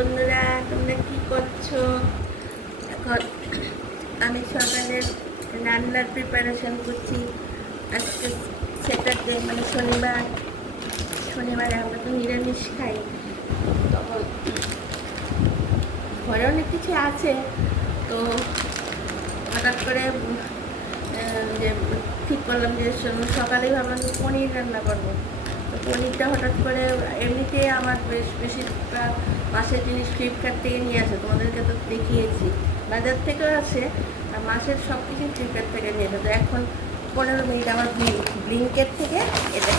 বন্ধুরা, তোমরা কি করছো? এখন আমি সকালের রান্নার প্রিপারেশন করছি। আজকে স্যাটারডে, মানে শনিবার। শনিবারে আমরা তো নিরামিষ খাই। তখন ঘরে অনেক কিছু আছে, তো হঠাৎ করে যে ঠিক করলাম যে সকালেই ভাবলাম যে পনির রান্না করবো। তো পনিরটা হঠাৎ করে, এমনিতেই আমার বেশিরভাগ মাছের জিনিস ফ্লিপকার্ট থেকে নিয়ে আসে, তোমাদেরকে তো দেখিয়েছি। বাজার থেকেও আসে, আর মাছের সব কিছু ফ্লিপকার্ট থেকে নিয়ে আসে। তো এখন 15 মিনিট আমার ব্লিঙ্কেট থেকে এটা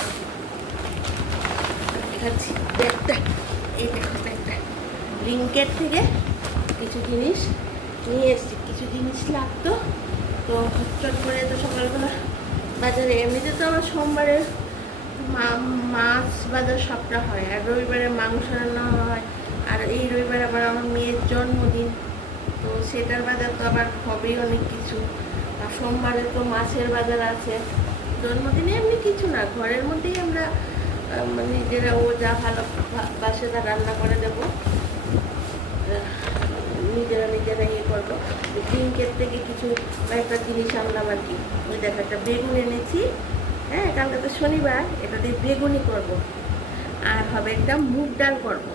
দেখাচ্ছি ব্যাগটা, এই দেখো ব্যাগটা, ব্লিঙ্কেট থেকে কিছু জিনিস নিয়ে এসেছি। কিছু জিনিস লাগতো, তো হটচট করে তো সকালবেলা বাজারে, এমনিতে তো আমার সোমবারে মাছ বাজার সবটা হয়, আর রবিবারে মাংস রান্না হয়। আর এই রবিবার আবার আমার মেয়ের জন্মদিন, তো সেটার বাজার তো আবার হবেই অনেক কিছু। আর সোমবারে তো মাছের বাজার আছে। জন্মদিনে এমনি কিছু না, ঘরের মধ্যেই আমরা নিজেরা ও যা ভালো বাসে তা রান্না করে দেবো, নিজেরা ইয়ে করবো। ব্লিঙ্কেট থেকে কিছু একটা জিনিস আনলাম আর কি। ওই দেখো, একটা বেগুন এনেছি। হ্যাঁ, কালকে তো শনিবার, এটা দিয়ে বেগুনি করব, আর হবে একটা মুগ ডাল করবো,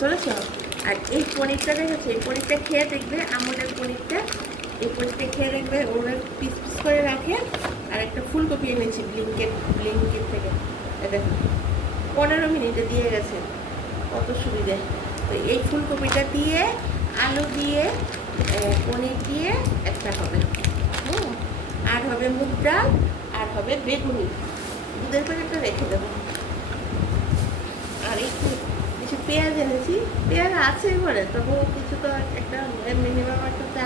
চলেছ। আর এই পনিরটা দেখেছো, এই পনিরটা খেয়ে দেখবে, আমুলের পনিরটা, এই পনিরটা খেয়ে দেখবে ওরা পিস পিস করে রাখে। আর একটা ফুলকপি এনেছি ব্লিঙ্কেট থেকে, দেখো 15 মিনিটে দিয়ে গেছে, কত সুবিধে। তো এই ফুলকপিটা দিয়ে, আলু দিয়ে, পনির দিয়ে একটা হবে, আর হবে মুগ ডাল, আর হবে বেগুনি। দুধের প্যাকেটটা রেখে দেবো। আর একটু কিছু পেঁয়াজ এনেছি, পেঁয়াজ আছে ঘরে, তবুও কিছু তো একটা মিনিমাম একটা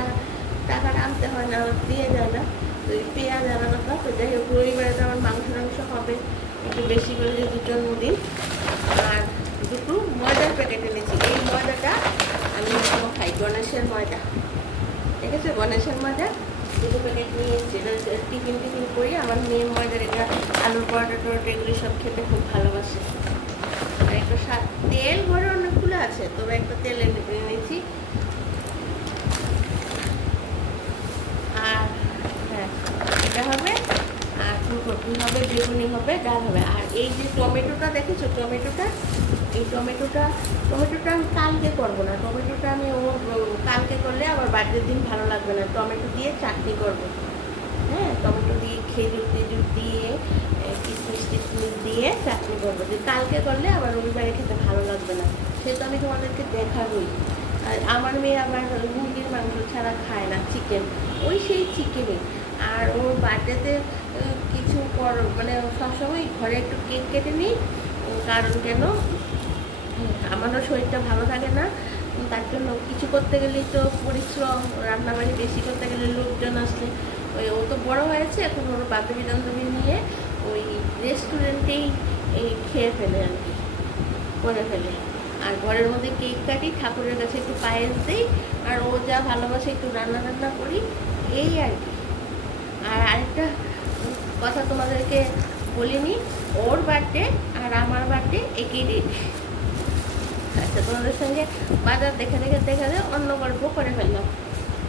টাকা আনতে হয়, না দিয়ে যায় না। তো এই পেঁয়াজ আনা কথা। তো যাই হোক, রবিবারে তো আমার মাংস হবে একটু বেশি করে, যেহেতু জন্মদিন। আর দুটো ময়দার প্যাকেট এনেছি। এই ময়দাটা আমি খাই, গণেশের ময়দা, ঠিক আছে, গণেশের ময়দা দুটো প্যাকেট নিয়ে এসেছি। টিফিন করি। আমার মেয়ে ময়দার এটা আলুর পরোটা টরোটা এগুলি সব খেতে খুব ভালোবাসে। আর একটা তেল ঘরে অনেকগুলো আছে, তবে একটা তেল এনেছি। আর হ্যাঁ, এটা হবে, আর ফুলকপি হবে, বেগুনি হবে, ডাল হবে। আর এই যে টমেটোটা দেখেছো, এই টমেটোটা আমি কালকে করবো না। টমেটোটা আমি কালকে করলে আবার বার্থডের দিন ভালো লাগবে না। টমেটো দিয়ে চাটনি করবো। হ্যাঁ, টমেটো দিয়ে খেজুর দিয়ে কিশমিশ দিয়ে চাটনি করবো। যে কালকে করলে আবার রবিবারে খেতে ভালো লাগবে না, সেটা আমি তোমাদেরকে দেখাবই। আর আমার মেয়ে আবার মুরগির মাংস ছাড়া খায় না, চিকেন, ওই সেই চিকেনই। আর ওর বার্থডেতে কিছু মানে সবসময় ঘরে একটু কেক কেটে নিই, কারণ কেন, আমারও শরীরটা ভালো থাকে না। তার জন্য কিছু করতে গেলেই তো পরিশ্রম, রান্নাবাড়ি বেশি করতে গেলে লোকজন আসলে, ও তো বড় হয়েছে, এখন ওর বান্ধবী টান্ধবী নিয়ে ওই রেস্টুরেন্টেই খেয়ে ফেলে আর কি, করে ফেলে। আর ঘরের মধ্যে কেক কাটি, ঠাকুরের কাছে একটু পায়েস দিই, আর ও যা ভালোবাসে একটু রান্না করি, এই আর কি। আর আরেকটা কথা তোমাদেরকে বলিনি, ওর বার্থডে আর আমার বার্থডে একই দিন। আচ্ছা, তোমাদের সঙ্গে বাজার দেখে অন্য গল্প করে ফেললাম।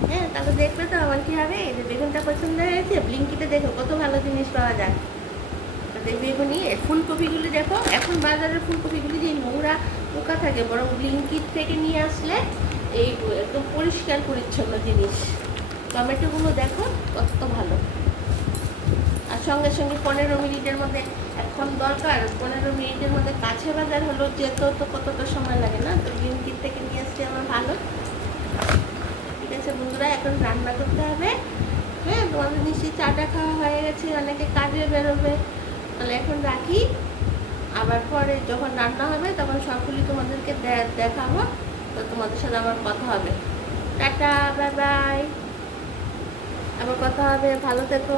হ্যাঁ, তাহলে দেখবে তো আমার কী হবে। এই যে বেগুনটা পছন্দ হয়েছে, ব্লিঙ্কিতে দেখো কত ভালো জিনিস পাওয়া যায়। বেগুনি, ফুলকপিগুলি দেখো, এখন বাজারের ফুলকপিগুলি যে নোংরা পোকা থাকে, বরং ব্লিঙ্কিট থেকে নিয়ে আসলে এই একদম পরিষ্কার পরিচ্ছন্ন জিনিস। টমেটোগুলো দেখো কত ভালো। আর সঙ্গে 15 মিনিটের মধ্যে, এখন দরকার 15 মিনিটের মধ্যে কাছে বাজার হলো, যেত তো কতটা সময় লাগে না। তো ব্লিঙ্কিট থেকে নিয়ে আসলে আমার ভালো। ঠিক আছে বন্ধুরা, এখন রান্না করতে হবে। হ্যাঁ, তোমাদের নিশ্চয়ই চাটা খাওয়া হয়ে গেছে, অনেকে কাজে বেরোবে। তাহলে এখন রাখি, আবার পরে যখন রান্না হবে তখন সবগুলি তোমাদেরকে দেখাবো। তো তোমাদের সাথে আবার কথা হবে। টাটা, বাই বাই, আবার কথা হবে, ভালো থেকো।